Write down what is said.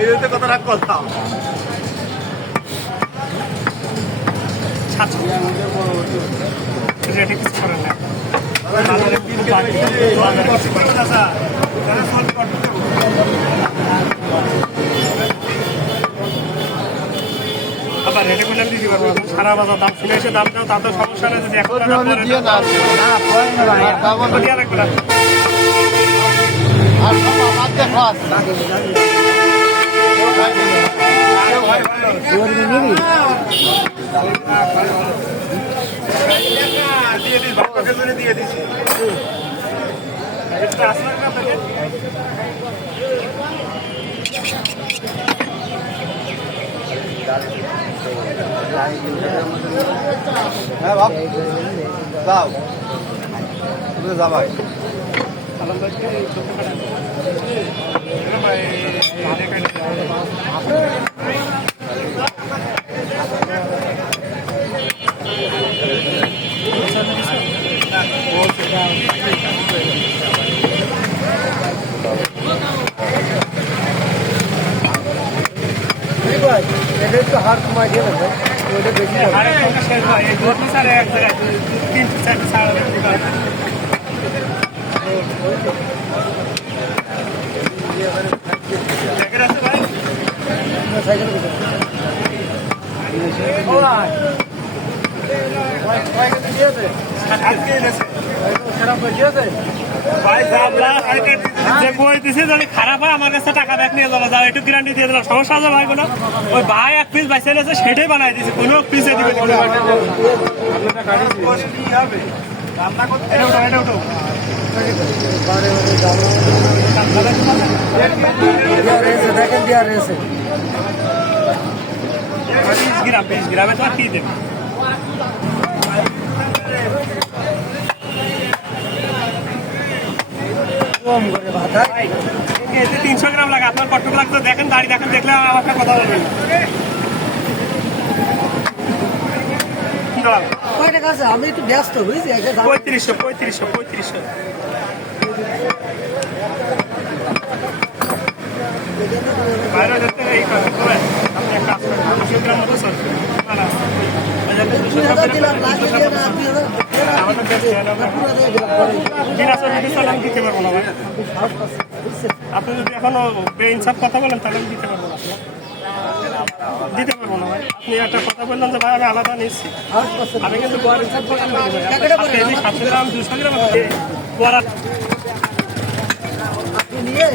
এই কথা রাখ কথা রেডি কিছু করেন না আবার রেডি করলে দিতে পারবো সারা বাজার দাম শুনে এসে দামটাও তাদের সমস্যা নেই যদি এখন দিয়ে দিচ্ছি হ্যাঁ বাপ যাও যাবাই এটা একটু হার কমাই দিয়ে দেবে ওইটা বেশি খারাপ হয় আমার কাছে টাকা ব্যাক নিয়ে যাবো যাও একটু গ্যারান্টি দিয়ে দিলাম সমস্যা আছে ভাই কোনো ওই ভাই এক পিস বাইসে নিয়েছে সেটাই বানাই দিয়েছে কোনো পিসে দিবে দেখেন দেওয়া রয়েছে 20 গ্রামে তো আর কি দেবে কম করে ভাতা 300 গ্রাম লাগে আপনার কত লাগতো দেখেন দাঁড়িয়ে দেখেন দেখলে আমাকে কথা বলবেন কয় টাকা আছে আমি একটু ব্যস্ত বুঝছি 3500 বাইরে যেতে এই আপনি একটা আসবেন 200 গ্রাম মতো স্যার আপনি যদি এখনো বেইনসাফ কথা বলেন তাহলে দিতে পারবো না দিতে পারবো না ভাই আপনি একটা কথা বললেন যে ভাই আমি আলাদা নিচ্ছি আমি কিন্তু 700 গ্রাম 200 গ্রাম নিয়ে